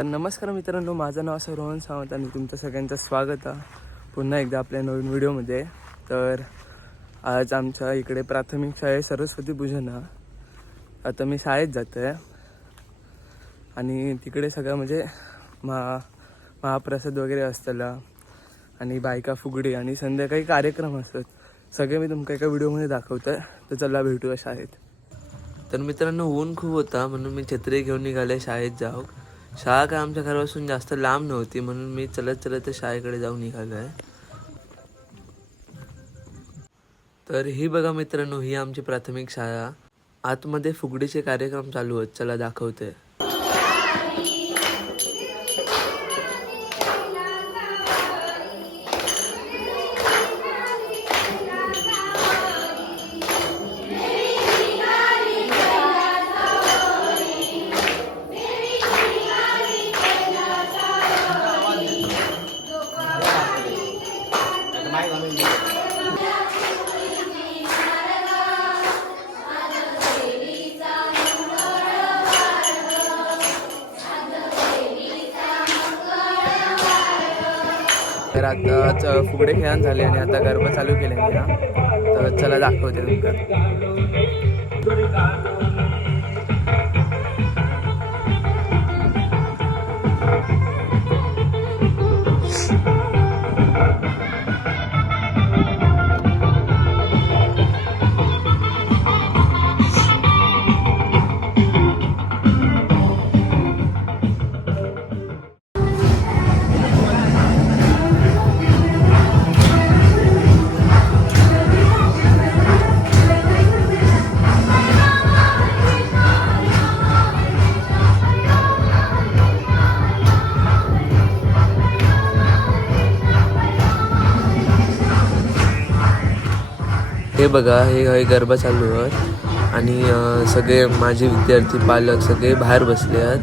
तर नमस्कार मित्रांनो माझं नाव असं रोहन सावंत आणि तुमचं सगळ्यांचं स्वागत आहे. पुन्हा एकदा आपल्या नवीन व्हिडिओमध्ये. तर आज आमच्या इकडे प्राथमिक शाळेत सरस्वती पूजन आहे. आता मी शाळेत जातो आहे आणि तिकडे सगळं म्हणजे महा महाप्रसाद वगैरे असतला आणि बायका फुगडी आणि संध्याकाळी कार्यक्रम असतात. सगळे मी तुमका एका व्हिडिओमध्ये दाखवतो आहे तर चला भेटूया शाळेत. तर मित्रांनो ऊन खूप होता म्हणून मी छत्री घेऊन निघाले शाळेत जाऊ शाळा काय आमच्या घरापासून जास्त लांब नव्हती म्हणून मी चलत चलत शाळेकडे जाऊन निघालो आहे तर ही बघा मित्रांनो ही आमची प्राथमिक शाळा. आतमध्ये फुगडीचे कार्यक्रम चालू आहेत चला दाखवते फुगडे खेळान झाले आणि आता गरबा चालू केले मी तर चला दाखवते तुमका. बघा हे हे गरबा चालू आहे. आणि सगळे माझे विद्यार्थी पालक सगळे बाहेर बसले आहेत.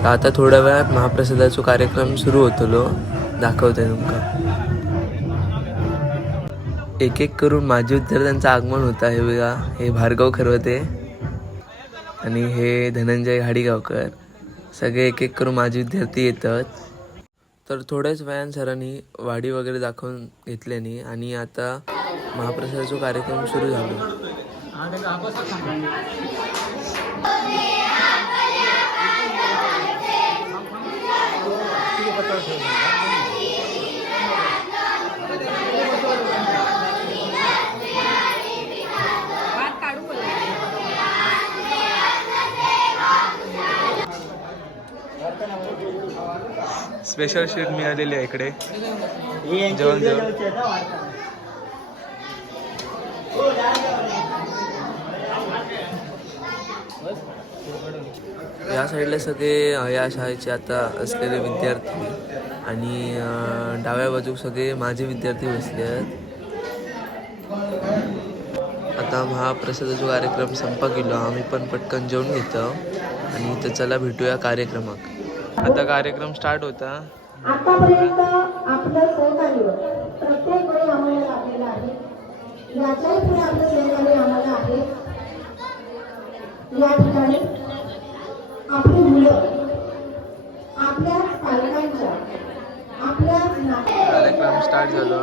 तर आता थोड्या वेळात महाप्रसादाचा कार्यक्रम सुरू होतलो. दाखवते तुमका. एक एक करून माझे विद्यार्थ्यांचं आगमन होतं हे बघा. हे भार्गव खरवते आणि हे धनंजय घाडीगावकर सगळे एक एक करून माझे विद्यार्थी येतात. तर थोड्याच वयान सरांनी वाडी वगैरे दाखवून घेतल्यानी आणि आता महाप्रसादाचा कार्यक्रम सुरू झालो. स्पेशल शीट मिळालेली आहे इकडे. जेवण जेवण या साईडला सगळे या शाळेचे आता असलेले विद्यार्थी आणि डाव्या बाजूक सगळे माझे विद्यार्थी बसले आहेत. आता महाप्रसादाचा कार्यक्रम संपा गेलो आम्ही पण पटकन जेवून घेतो आणि तर चला भेटूया कार्यक्रमाक आता कार्यक्रम स्टार्ट होता. आतापर्यंत आपलं सहकार्य प्रत्येक वेळी आम्हाला लाभलेलं आहे. याच्याही पुढे आपलं सहकार्य आम्हाला आहे. या ठिकाणी आपली मुलं आपल्या पालकांच्या आपल्या कार्यक्रम स्टार्ट झालो.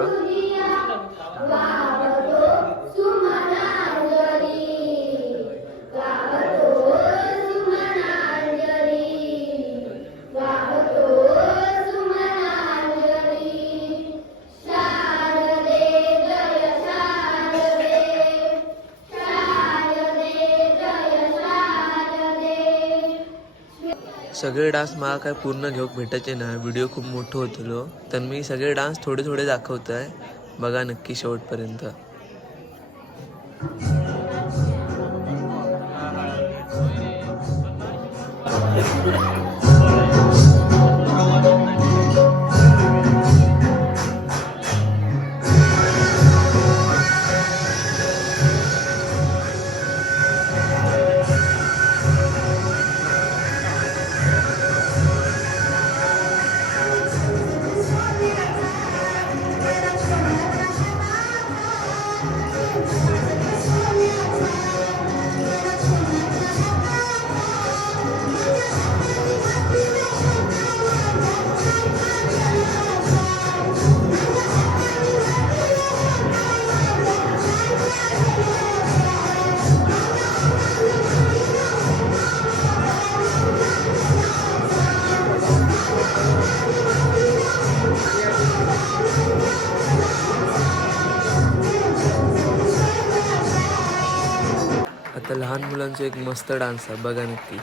सगळे डान्स मला काय पूर्ण घेऊक भेटायचे ना व्हिडिओ खूप मोठं होतलो. तर मी सगळे डान्स थोडे थोडे दाखवत आहे बघा नक्की शेवटपर्यंत. एक मस्त डान्स आहे बघा नक्की.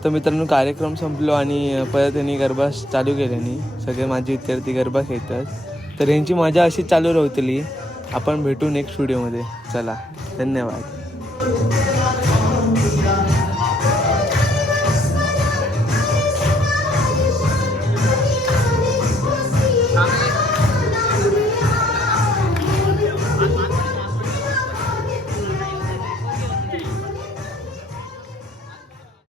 आता मित्रांनो कार्यक्रम संपलो आणि परत यांनी गरबा चालू केल्याने सगळे माझे विद्यार्थी गरबा खेळतात. तर यांची मजा अशी चालू राहतली आपण भेटू नेक्स्ट व्हिडिओमध्ये चला धन्यवाद.